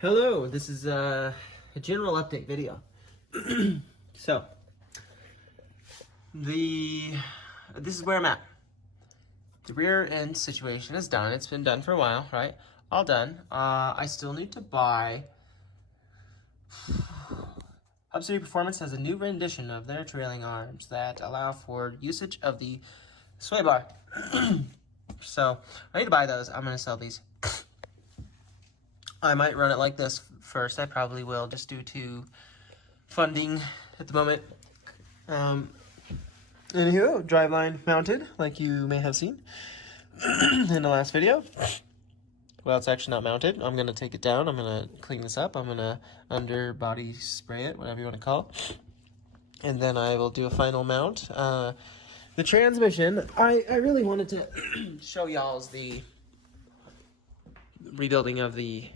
Hello, this is a general update video. So, this is where I'm at. The rear end situation is done. It's been done for a while, right? All done. I still need to buy. Hub City Performance has a new rendition of their trailing arms that allow for usage of the sway bar. So, I need to buy those. I'm going to sell these. I might run it like this first. I probably will, just due to funding at the moment. Anywho, driveline mounted, like you may have seen in the last video. Well, it's actually not mounted. I'm going to take it down. I'm going to clean this up. I'm going to underbody spray it, whatever you want to call it. And then I will do a final mount. The transmission, I really wanted to show y'all the rebuilding of the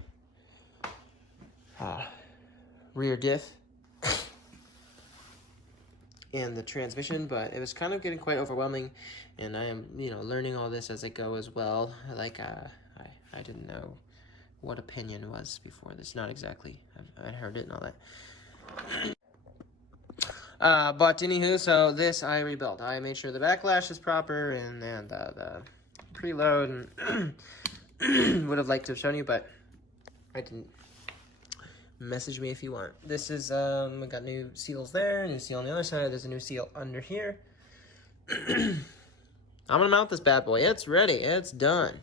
rear diff and the transmission, but it was kind of getting quite overwhelming, and I am, learning all this as I go as well. Like, I didn't know what opinion was before this. Not exactly. I heard it and all that. But anywho, so this I rebuilt. I made sure the backlash is proper and the preload, and would have liked to have shown you, but I didn't. Message me if you want. This is, we got new seals there, new seal on the other side. There's a new seal under here. I'm gonna mount this bad boy. It's ready. It's done.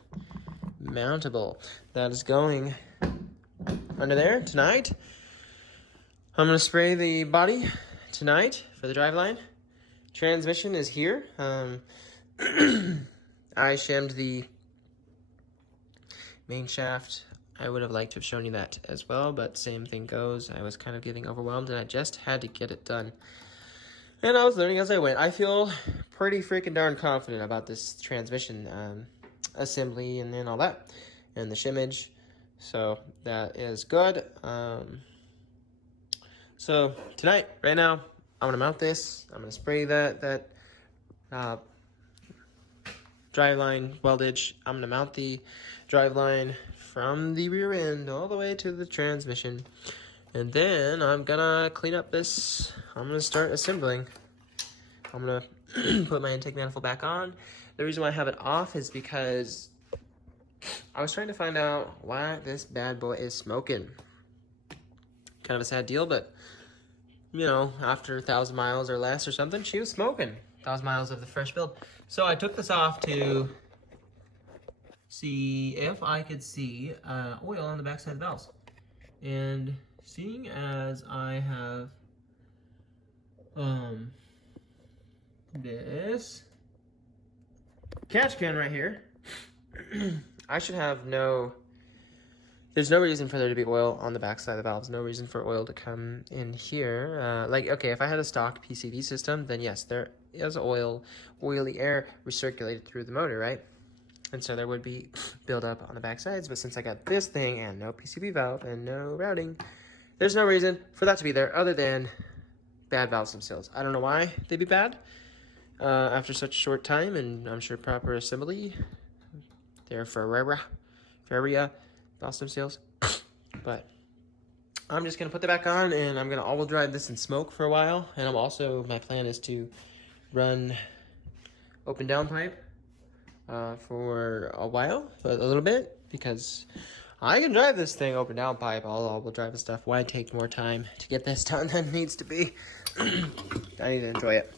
Mountable. That is going under there tonight. I'm gonna spray the body tonight for the driveline. Transmission is here. I shimmed the main shaft. I would have liked to have shown you that as well, but same thing goes. I was kind of getting overwhelmed, and I just had to get it done. And I was learning as I went. I feel pretty freaking darn confident about this transmission assembly and all that, and the shimmage. So that is good. So tonight, right now, I'm gonna mount this. I'm gonna spray that driveline weldage. I'm gonna mount the driveline from the rear end all the way to the transmission, and then I'm gonna clean up this. I'm gonna start assembling. I'm gonna put my intake manifold back on. The reason why I have it off is because I was trying to find out why this bad boy is smoking. Kind of a sad deal, but after 1,000 miles or less or something, she was smoking 1,000 miles of the fresh build. So I took this off to see if I could see oil on the backside of the valves. And seeing as I have this catch can right here, I should have there's no reason for there to be oil on the backside of the valves. No reason for oil to come in here. Okay, if I had a stock PCV system, then yes, there is oily air recirculated through the motor, right? And so there would be buildup on the back sides, but since I got this thing and no PCV valve and no routing, there's no reason for that to be there other than bad valve stem seals. I don't know why they'd be bad after such a short time, and I'm sure proper assembly. They're Ferreria valve stem seals. But I'm just gonna put that back on, and I'm gonna all-wheel drive this and smoke for a while. And my plan is to run open down pipe for a while, a little bit, because I can drive this thing open down pipe. I'll drive the stuff. Why take more time to get this done than it needs to be? I need to enjoy it.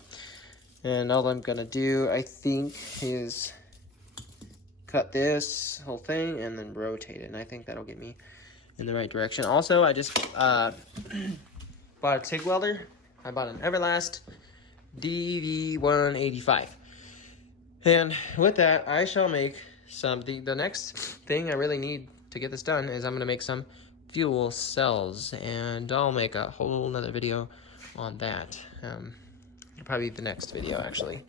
And all I'm gonna do, I think, is cut this whole thing and then rotate it, and I think that'll get me in the right direction. Also, I just bought a TIG welder. I bought an Everlast DV185. And with that, I shall make the next thing I really need to get this done is I'm going to make some fuel cells. And I'll make a whole nother video on that. Probably the next video, actually.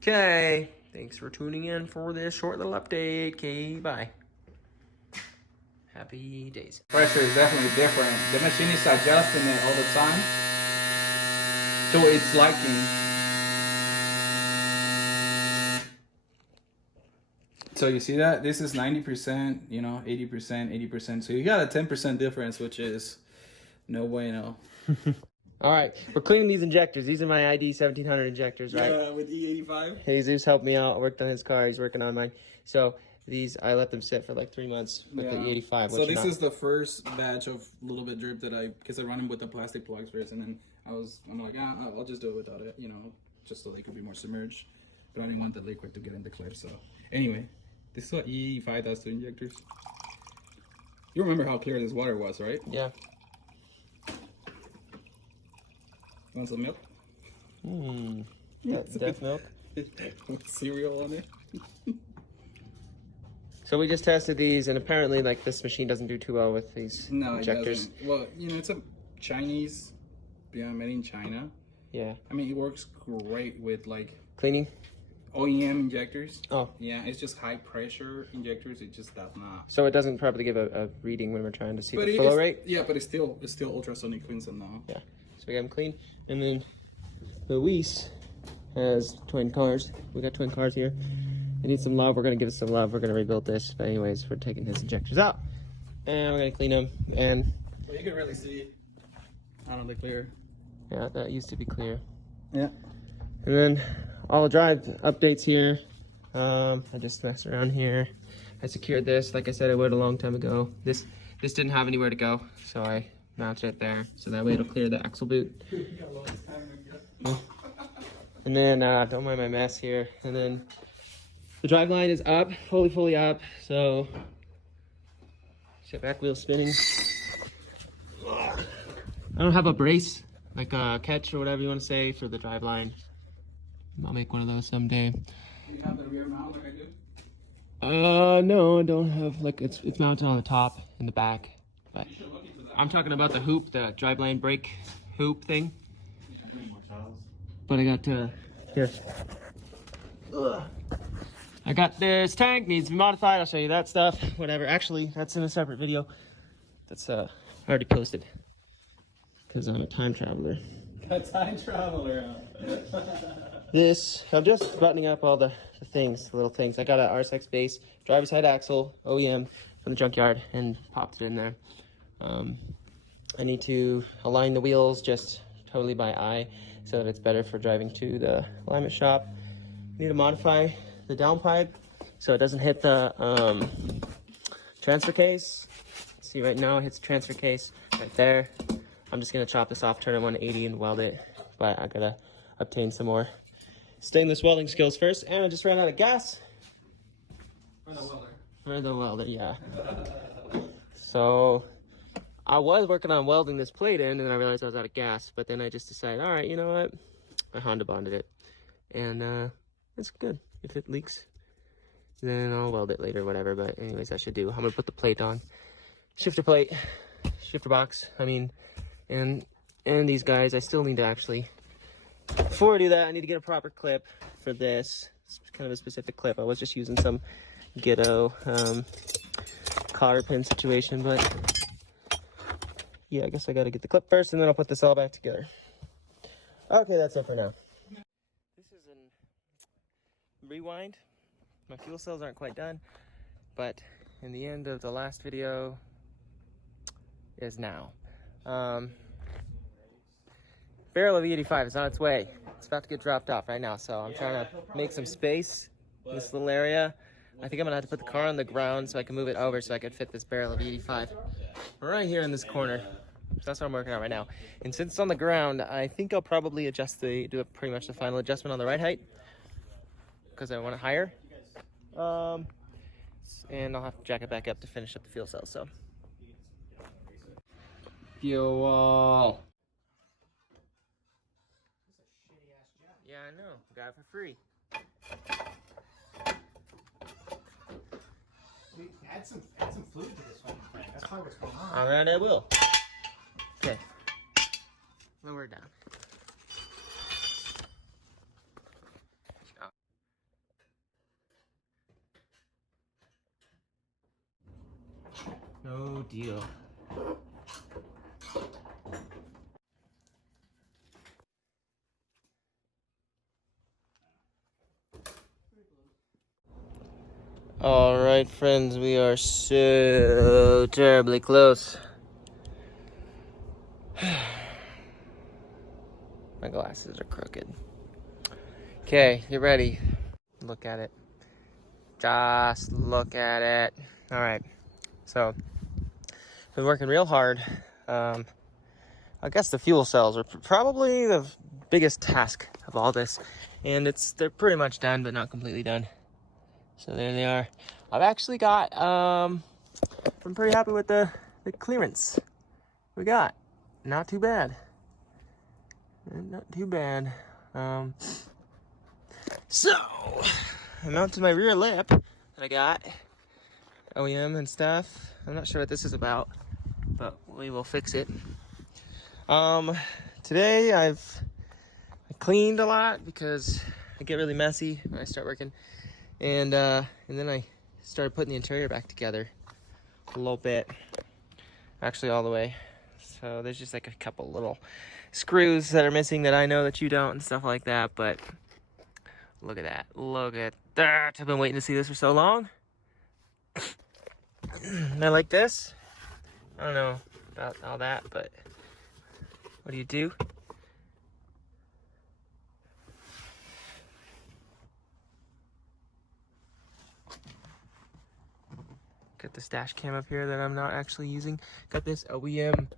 Okay, thanks for tuning in for this short little update. Okay, bye. Happy days. Pressure is definitely different. The machine is adjusting it all the time to its liking. So you see that? This is 90%, you know, 80%, 80%. So you got a 10% difference, which is no bueno. All right, we're cleaning these injectors. These are my ID 1700 injectors, right? Yeah, with E85. Jesus helped me out, worked on his car, he's working on mine. So these, I let them sit for like 3 months with the E85. So this is the first batch of little bit drip that because I run them with the plastic plugs first, and then I'm like, yeah, I'll just do it without it, you know, just so they could be more submerged. But I didn't want the liquid to get in the clip, so. Anyway, this is what E85 does to injectors. You remember how clear this water was, right? Yeah. Want some milk? Death milk. With cereal on it. So we just tested these, and apparently, like, this machine doesn't do too well with these injectors. It doesn't. Well, you know, it's a Chinese, made in China. Yeah. I mean, it works great with like Cleaning? OEM injectors. Oh. Yeah, it's just high pressure injectors. It just does not. So it doesn't probably give a reading when we're trying to see the flow rate? Yeah, but it's still ultrasonic cleans them now. Yeah. So we got them clean. And then Luis has twin cars. We got twin cars here. They need some love. We're going to give it some love. We're going to rebuild this. But anyways, we're taking his injectors out. And we're going to clean them. And well, you can really see out of the clear. yeah, that used to be clear. Yeah. And then all the drive updates here. I just messed around here. I secured this like I said I would a long time ago. This didn't have anywhere to go, so I mounted it there. So that way it'll clear the axle boot. And then, don't mind my mess here. And then the drive line is up, fully up. So, back wheel spinning. I don't have a brace, like a catch or whatever you want to say for the drive line. I'll make one of those someday. Do you have the rear mount like I do? No, I don't have, like, it's mounted on the top and the back. But I'm talking about the hoop, the driveline brake hoop thing. But I got here. I got this tank, needs to be modified. I'll show you that stuff. Whatever. Actually, that's in a separate video. That's already posted. Because I'm a time traveler. A time traveler. I'm just buttoning up all the things, the little things. I got an RSX base, driver's side axle, OEM from the junkyard, and popped it in there. I need to align the wheels just totally by eye so that it's better for driving to the alignment shop. Need to modify the downpipe so it doesn't hit the transfer case. See, right now it hits the transfer case right there. I'm just gonna chop this off, turn it 180 and weld it, but I gotta obtain some more stainless welding skills first, and I just ran out of gas. For the welder. For the welder, yeah. So I was working on welding this plate in, and I realized I was out of gas, but then I just decided, all right, you know what? I Honda bonded it, and it's good. If it leaks, then I'll weld it later, whatever, but anyways, I should do. I'm gonna put the plate on. Shifter plate, shifter box, I mean, and these guys, I still need to actually, before I do that, I need to get a proper clip for this. It's kind of a specific clip. I was just using some ghetto cotter pin situation, but yeah, I guess I gotta get the clip first, and then I'll put this all back together. Okay, that's it for now. This is a rewind. My fuel cells aren't quite done, but in the end of the last video is now. Barrel of E85 is on its way. It's about to get dropped off right now, so I'm trying to make some space in this little area. I think I'm gonna have to put the car on the ground so I can move it over so I can fit this barrel of E85 right here in this corner. So that's what I'm working on right now. And since it's on the ground, I think I'll probably adjust do pretty much the final adjustment on the ride height because I want it higher. And I'll have to jack it back up to finish up the fuel cell. So fuel. Yeah, I know. Got it for free. Add some fluid to this one. That's probably what's going on. All right, I will. Okay. Then we're down. No deal. Oh, Friends, we are so terribly close. My glasses are crooked. Okay, get ready. Look at it. Just look at it. All right. So, been working real hard. I guess the fuel cells are probably the biggest task of all this, and they're pretty much done, but not completely done. So there they are. I've actually got. I'm pretty happy with the clearance we got. Not too bad. Not too bad. So I mounted my rear lip that I got. OEM and stuff. I'm not sure what this is about, but we will fix it. Today I cleaned a lot because I get really messy when I start working, and then I started putting the interior back together a little bit, actually all the way. So there's just like a couple little screws that are missing that I know that you don't and stuff like that, but look at that. Look at that. I've been waiting to see this for so long. And I like this. I don't know about all that, but what do? Got this dash cam up here that I'm not actually using. Got this OEM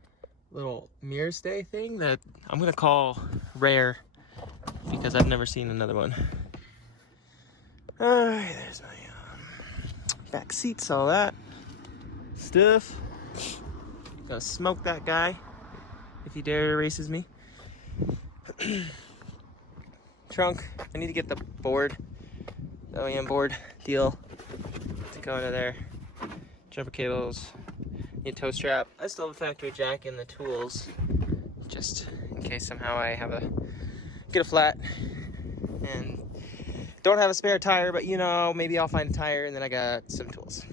little mirror stay thing that I'm gonna call rare because I've never seen another one. Alright, there's my back seats, all that stuff. Gonna smoke that guy if he dare races me. Trunk, I need to get the board, the OEM board deal to go into there. Jumper cables, need a tow strap. I still have a factory jack in the tools, just in case somehow I get a flat and don't have a spare tire, but you know, maybe I'll find a tire, and then I got some tools.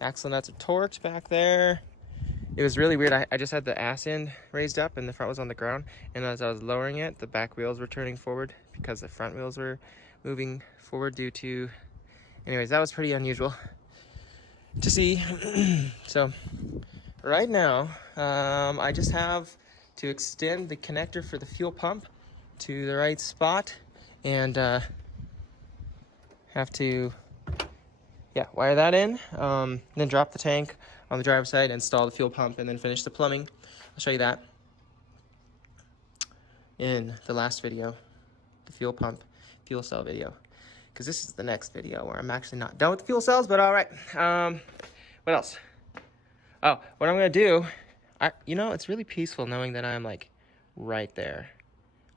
Axle nuts are torqued back there. It was really weird. I just had the ass end raised up and the front was on the ground, and as I was lowering it, the back wheels were turning forward because the front wheels were moving forward due to, anyways, that was pretty unusual to see. So right now, I just have to extend the connector for the fuel pump to the right spot, and have to wire that in, then drop the tank on the driver's side, install the fuel pump, and then finish the plumbing. I'll show you that in the last video, the fuel pump, fuel cell video, because this is the next video where I'm actually not done with the fuel cells, but all right. What else? Oh, what I'm gonna do, it's really peaceful knowing that I'm like right there.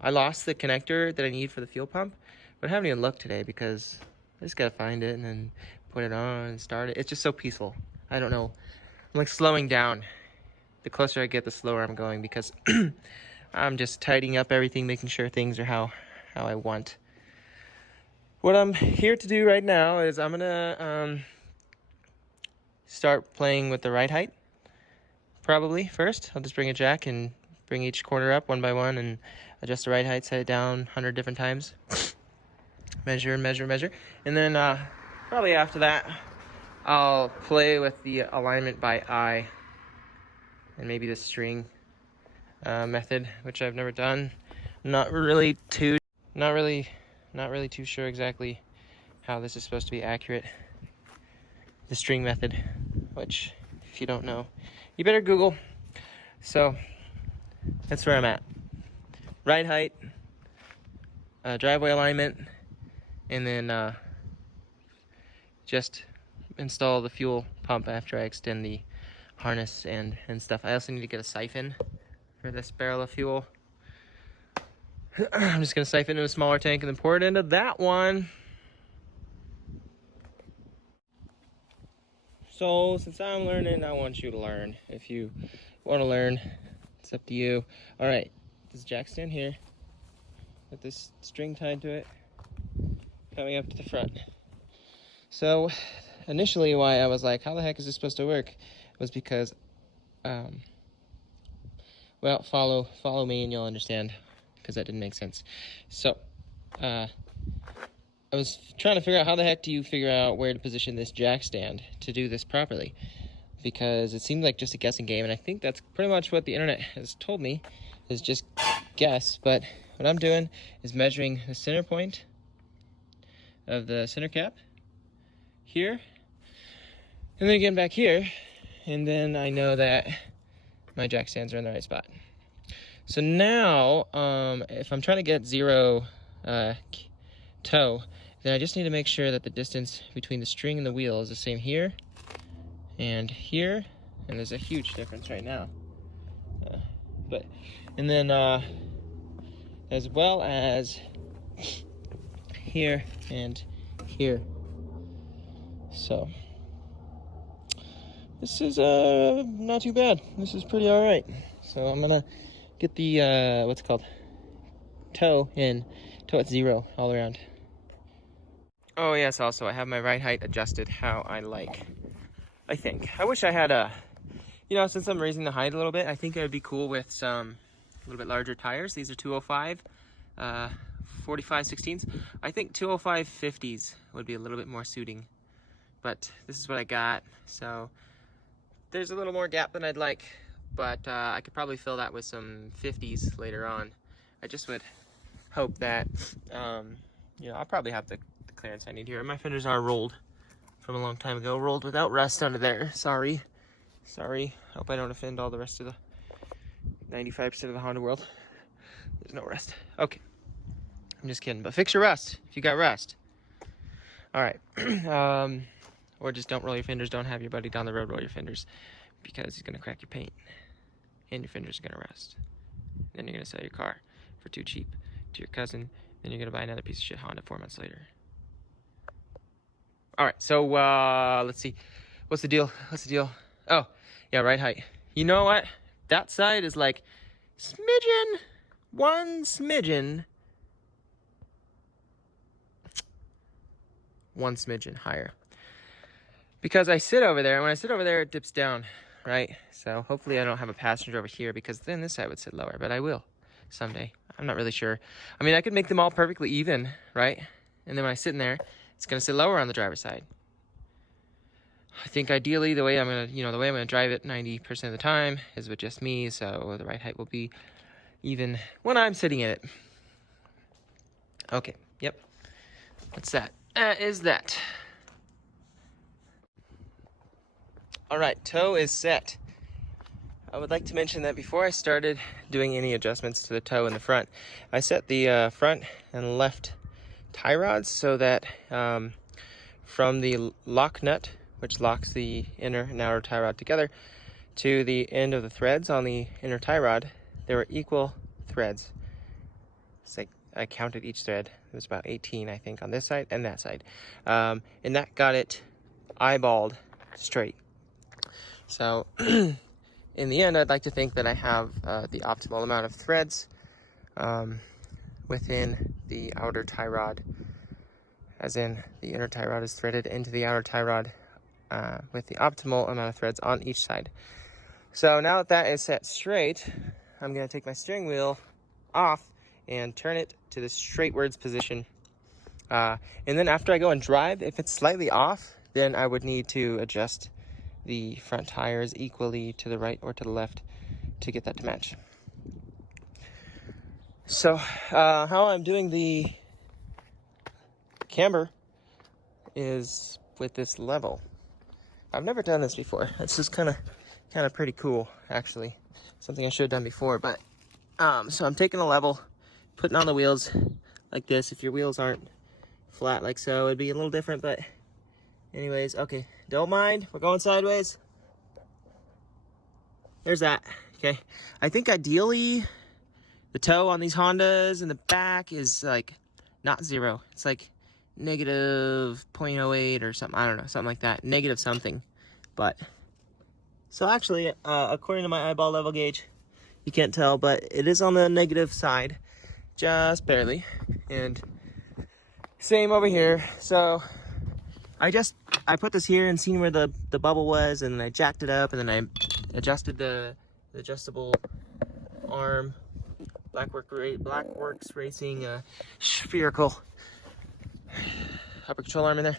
I lost the connector that I need for the fuel pump, but I haven't even looked today because I just gotta find it and then put it on and start it. It's just so peaceful. I don't know. I'm like slowing down. The closer I get, the slower I'm going, because I'm just tidying up everything, making sure things are how I want. What I'm here to do right now is I'm gonna start playing with the ride height. Probably first, I'll just bring a jack and bring each corner up one by one and adjust the ride height, set it down 100 different times. Measure, and then probably after that, I'll play with the alignment by eye and maybe the string method, which I've never done. Not really too sure exactly how this is supposed to be accurate. The string method, which if you don't know, you better Google. So that's where I'm at. Ride height, driveway alignment, and then just install the fuel pump after I extend the harness and stuff. I also need to get a siphon for this barrel of fuel. I'm just gonna siphon in a smaller tank and then pour it into that one. So since I'm learning, I want you to learn. If you want to learn, it's up to you. All right, this jack stand here with this string tied to it, coming up to the front. So initially why I was like, how the heck is this supposed to work, was because, well, follow me and you'll understand, because that didn't make sense. So, I was trying to figure out how the heck do you figure out where to position this jack stand to do this properly, because it seemed like just a guessing game, and I think that's pretty much what the internet has told me, is just guess. But what I'm doing is measuring the center point of the center cap here, and then again back here, and then I know that my jack stands are in the right spot. So now, if I'm trying to get zero toe, then I just need to make sure that the distance between the string and the wheel is the same here and here, and there's a huge difference right now. And then as well as here and here. So this is not too bad. This is pretty all right. So I'm gonna get the what's it called, toe at 0 all around. Oh yes, also I have my ride height adjusted how I like. I think I wish I had a, you know, since I'm raising the height a little bit, I think it would be cool with some a little bit larger tires. These are 205 45/16. I think 205 50s would be a little bit more suiting, but this is what I got. So there's a little more gap than I'd like, but I could probably fill that with some 50s later on. I just would hope that, you know, I'll probably have the clearance I need here. My fenders are rolled from a long time ago, rolled without rust under there. Sorry. Hope I don't offend all the rest of the 95% of the Honda world. There's no rust. Okay. I'm just kidding, but fix your rust if you got rust. All right. Or just don't roll your fenders. Don't have your buddy down the road roll your fenders, because he's gonna crack your paint and your fenders are gonna rust. Then you're gonna sell your car for too cheap to your cousin. Then you're gonna buy another piece of shit Honda 4 months later. All right, so let's see. What's the deal? Oh, yeah, ride height. You know what? That side is like one smidgen higher. Because I sit over there, and when I sit over there, it dips down, right? So hopefully I don't have a passenger over here, because then this side would sit lower, but I will someday. I'm not really sure. I mean, I could make them all perfectly even, right? And then when I sit in there, it's gonna sit lower on the driver's side. I think ideally the way I'm gonna drive it 90% of the time is with just me, so the ride height will be even when I'm sitting in it. Okay, yep. What's that? That is that. All right, toe is set. I would like to mention that before I started doing any adjustments to the toe in the front, I set the front and left tie rods so that from the lock nut, which locks the inner and outer tie rod together, to the end of the threads on the inner tie rod, there were equal threads. It's like I counted each thread. There's about 18, I think, on this side and that side. And that got it eyeballed straight. So in the end, I'd like to think that I have the optimal amount of threads within the outer tie rod, as in the inner tie rod is threaded into the outer tie rod with the optimal amount of threads on each side. So now that that is set straight, I'm going to take my steering wheel off and turn it to the straightwards position. And then after I go and drive, if it's slightly off, then I would need to adjust the front tires equally to the right or to the left to get that to match. So how I'm doing the camber is with this level. I've never done this before. It's just kind of pretty cool, actually. Something I should have done before, but so I'm taking a level, putting on the wheels like this. If your wheels aren't flat like so, it'd be a little different, but anyways, okay, don't mind, we're going sideways. There's that. Okay, I think ideally the toe on these Hondas in the back is like not 0. It's like negative 0.08 or something. I don't know, something like that, negative something. But so actually, according to my eyeball level gauge, you can't tell, but it is on the negative side, just barely. And same over here. So I put this here and seen where the bubble was, and then I jacked it up, and then I adjusted the adjustable arm, Blackworks Racing spherical upper control arm in there.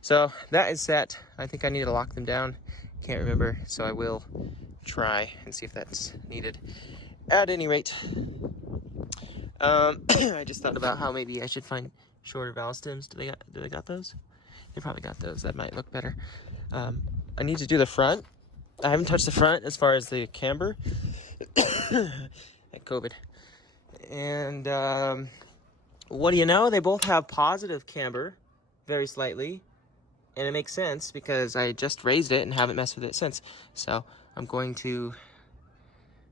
So that is set. I think I need to lock them down. Can't remember, so I will try and see if that's needed. At any rate, I just thought about how maybe I should find shorter valve stems. Do they got those? They probably got those. That might look better. I need to do the front. I haven't touched the front as far as the camber. Like COVID. And what do you know? They both have positive camber, very slightly. And it makes sense because I just raised it and haven't messed with it since. So I'm going to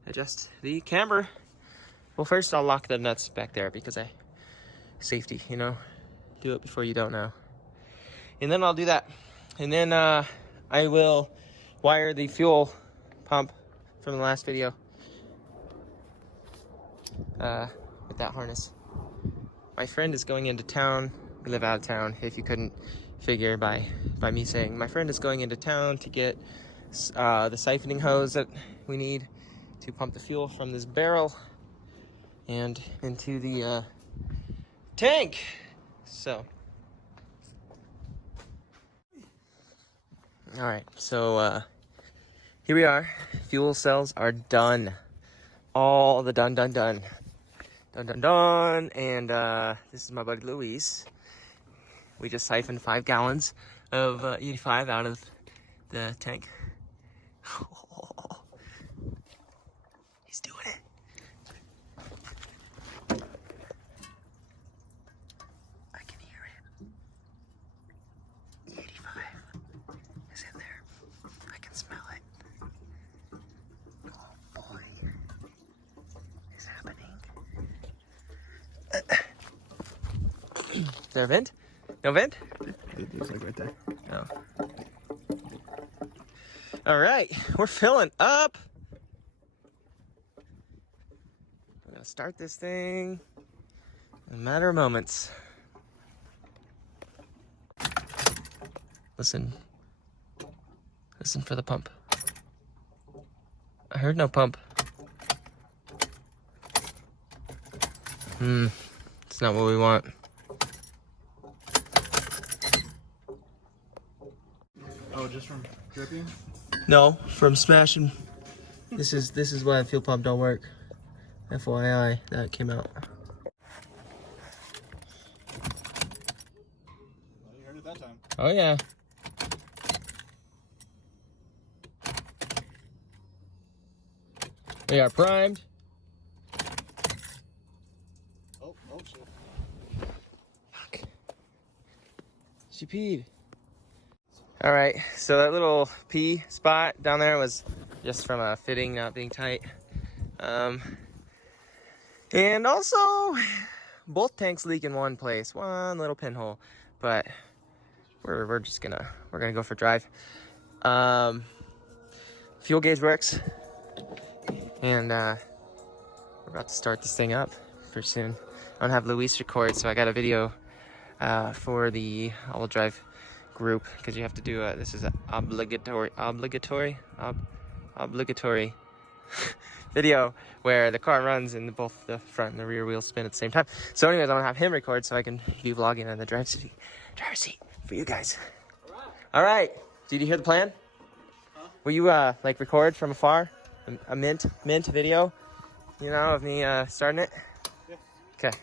adjust the camber. Well, first I'll lock the nuts back there because safety, you know, do it before you don't know. And then I'll do that. And then I will wire the fuel pump from the last video with that harness. My friend is going into town. We live out of town, if you couldn't figure by me saying. My friend is going into town to get the siphoning hose that we need to pump the fuel from this barrel and into the tank. So, all right, so here we are. Fuel cells are done. All the done. And this is my buddy Luis. We just siphoned 5 gallons of E85 out of the tank. He's doing it. I can hear it. E85 is in there. I can smell it. Oh boy. It's happening. Is there a vent? No vent? It's like right there. Oh. All right, we're filling up. We're gonna start this thing in a matter of moments. Listen for the pump. I heard no pump. It's not what we want. Oh, just from dripping? No, from smashing. This is why the fuel pump don't work. FYI, that came out. Well, you heard it that time. Oh yeah. We are primed. Oh shit. Fuck. She peed. All right, so that little pee spot down there was just from a fitting not being tight. And also, both tanks leak in one place, one little pinhole. But we're gonna go for a drive. Fuel gauge works, and we're about to start this thing up pretty soon. I don't have Luis record, so I got a video for the all-wheel drive group because you have to do this is an obligatory video where the car runs and both the front and the rear wheels spin at the same time. So anyways, I'm gonna have him record so I can be vlogging on the driver's seat for you guys. All right, did you hear the plan? Huh? Will you like record from afar a mint video, you know, of me starting it? Yeah. Okay,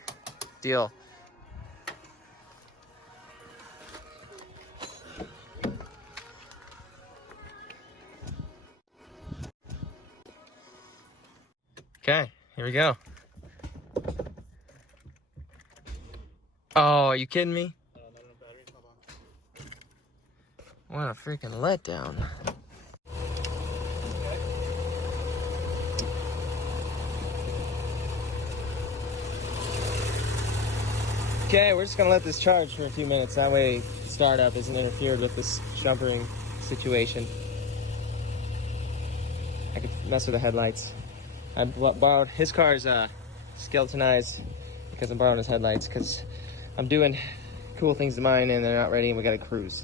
deal. Okay, here we go. Oh, are you kidding me? Not enough battery. What a freaking letdown. Okay, we're just gonna let this charge for a few minutes. That way startup isn't interfered with this jumpering situation. I could mess with the headlights. I borrowed his car's skeletonized because I'm borrowing his headlights because I'm doing cool things to mine and they're not ready and we gotta cruise.